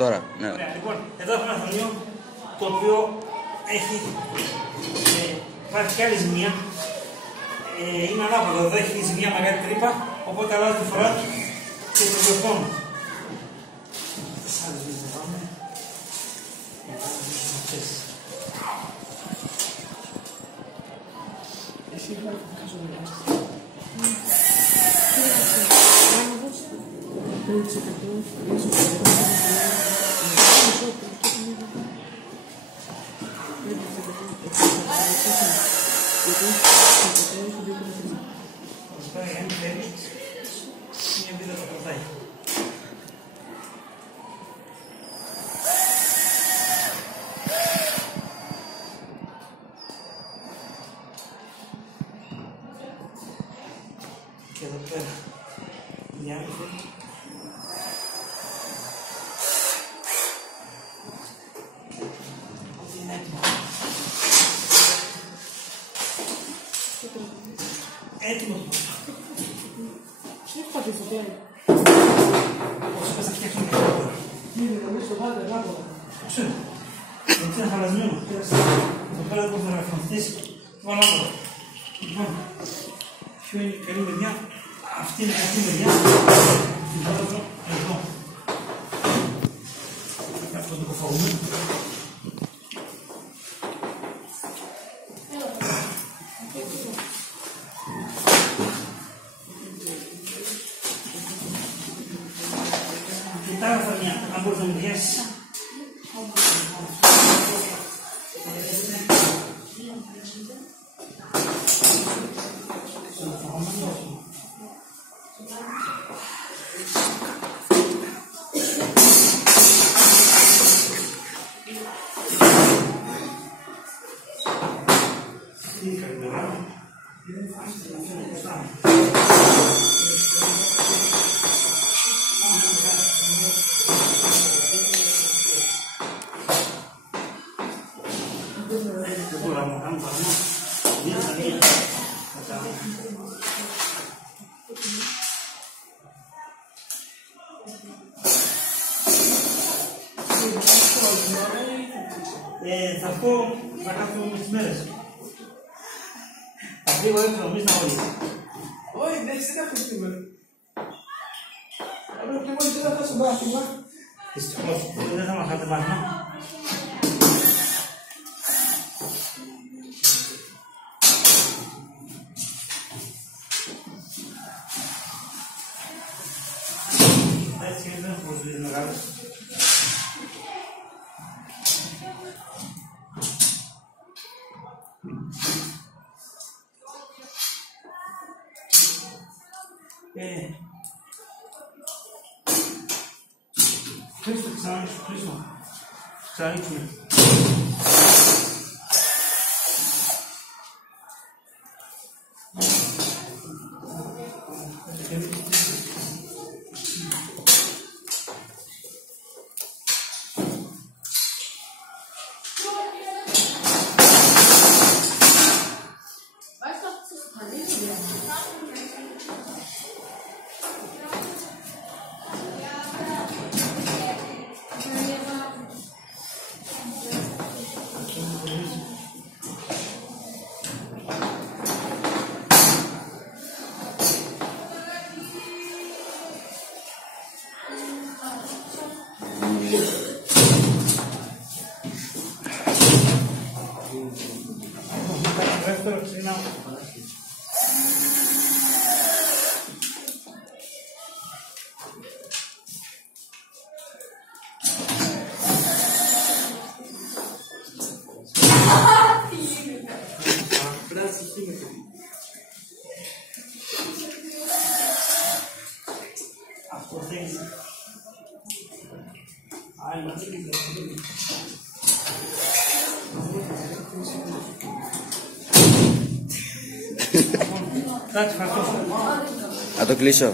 Τώρα, ναι. Ωραία, λοιπόν, εδώ έχουμε ένα θρανείο το οποίο έχει. Υπάρχει και άλλη ζημία. Είναι ανάποδο, εδώ έχει ζημία μεγάλη τρύπα, οπότε αλλάζει τη φορά και το διορθώνω. Τις άλλες δεν πάμε. Εσύ υπάρχει το χάσο και εδώ πέρα διάμετρο. Είναι έτοιμο. Έτοιμο. Τι έχει πατήσει το πλέον. Όσο πες θα φτιάξουμε και τώρα. Είναι νομίζω το βάλτε ανάποδα. Ξέρω. Γιατί είναι χαλασμένο. Το πέρα δεν μπορεί να φροντίσει. Το βάλω άποδα. Λοιπόν, ποιο είναι η καλή μεριά. Αυτή είναι η καλή μεριά. Την βάζω εδώ. Αυτό το κοφαούμε. Κοιτάξτε φωνιά, αν μπορείς να μου διάσεις. Θα αυτό θα κάθομαι με τις μέρες. Θα φύγω έξω, μη σταματήσεις. Όχι, δεν έχεις κάθε σήμερα. Αλλά και μόλις δεν θα φτάσω μάθημα. Δυστυχώς, δεν θα μαθάτε μάθημα. Έτσι δεν θα προσβείς μεγάλες. Χρήστε ξαναρίξω, κλείσω. Ξαναρίξουμε. Δεύτερο ξεκινάω. Αυτό θέλει. Άρα, να θέλει. Εντάξει, ευχαριστώ. Να το κλείσω.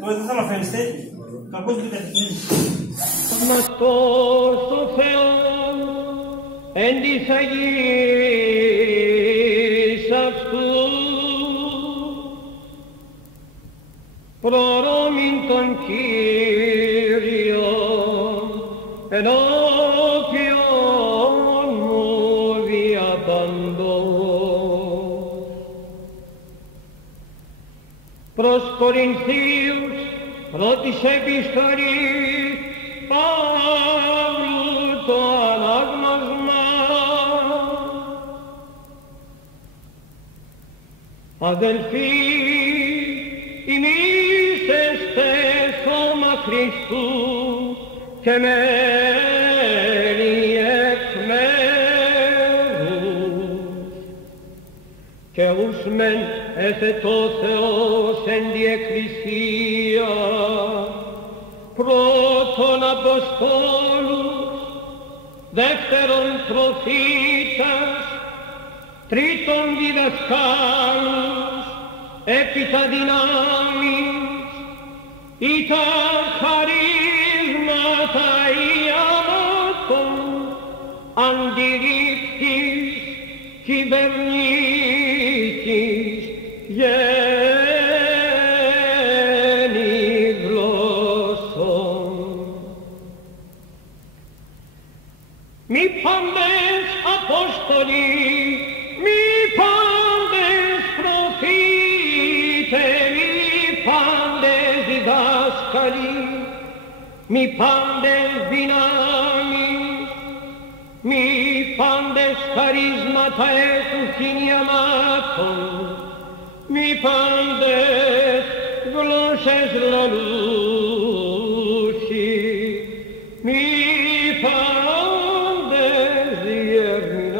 Δεν θέλω να φαίνεστε. Κακώς δεν κατοικούν. Θαυμαστός ο Θεός εν της Αγίας αυτού προρόμην τον Κύριον ενώπιον μου διαπαντός. Προς Κορινθίους πρώτης επιστολής Παύλου το ανάγνωσμα. Αδελφοί, ημείς εστε σώμα Χριστού και μέλη εκ μέρους, και ους μεν έθετο Θεός εν τη Εκκλησία, πρώτον Αποστόλους, δεύτερον προφήτας, τρίτον διδασκάλους, έπειτα δυνάμεις, ή τα χαρίσματα ιατών, αντιρρήκτης, κυβερνήτης, γέννη γλώσσων. Μη πάντες Απόστολοι, μη πάντες προφήτες, μη πάντες διδάσκαλοι, μη πάντες δυνάμεις, μη πάντες χαρίσματα έχουν ιαμάτων, μη πάντες γλώσσες λαλούσι, μη πάντες διερμηνεύουσι.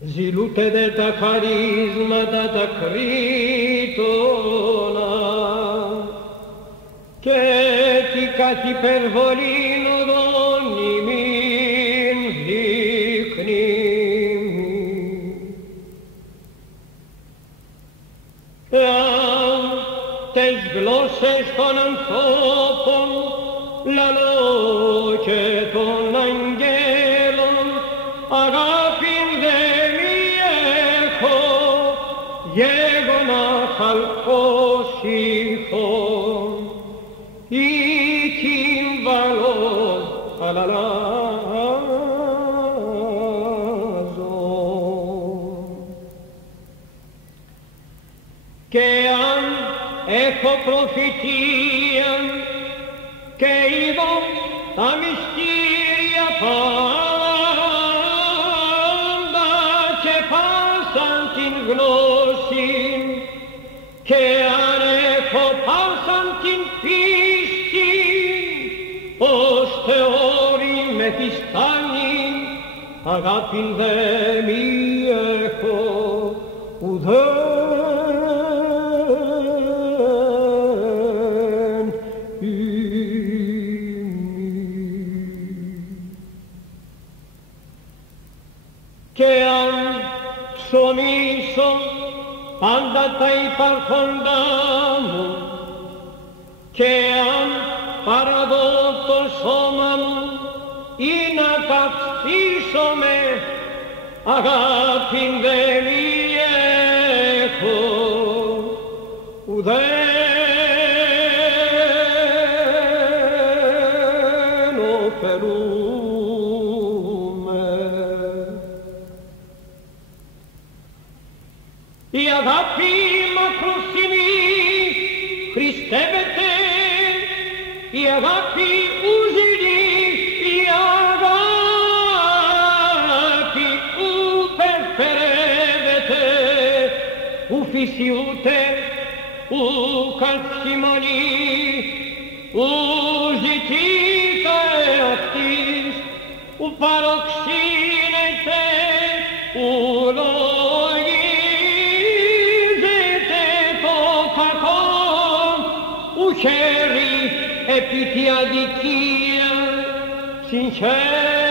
Ζηλούτε δε τα χαρίσματα τα κρίτωνα και τι καθ' υπερβολήν οδόν ημίν δείχνει. Εάν τες γλώσσες των ανθρώπων λαλώ και των αγγέλων αγάπην δε μη έχω, γέγονα χαλκός ηχών ή κύμβαλος αλλαλάζω. Και αν έχω προφητείαν και είδω τα μυστήρια πάντα και πάσαν την γνώση, και αν έχω πάσαν την πίστη, ως θεώρη μεθυστάνει, αγάπην δε μη έχω ουδέν και αν ψωμίσω πάντα τα υπάρχοντά μου και αν παραδώ το σώμα μου ή να καυστήσομαι, αγάπην δε μη έχω ουδέν ωφελούμε. Η αγάπη μακροσκηνή χριστεύεται, η αγάπη ουζηλή, η αγάπη ου περφερεύεται, ου φυσιούται, ου κατσιμονεί, ου ζητείται αυτής, ου παροξύνεται, ου χέρι επί τη αδικία συγχαίρει.